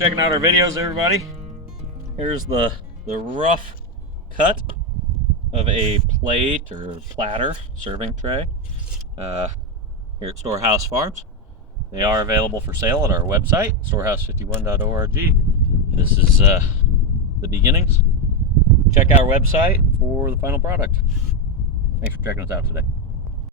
checking out our videos, everybody. Here's the rough cut of a plate or platter serving tray here at Storehouse Farms. They are available for sale at our website, storehouse51.org. This is the beginnings. Check out our website for the final product. Thanks for checking us out today.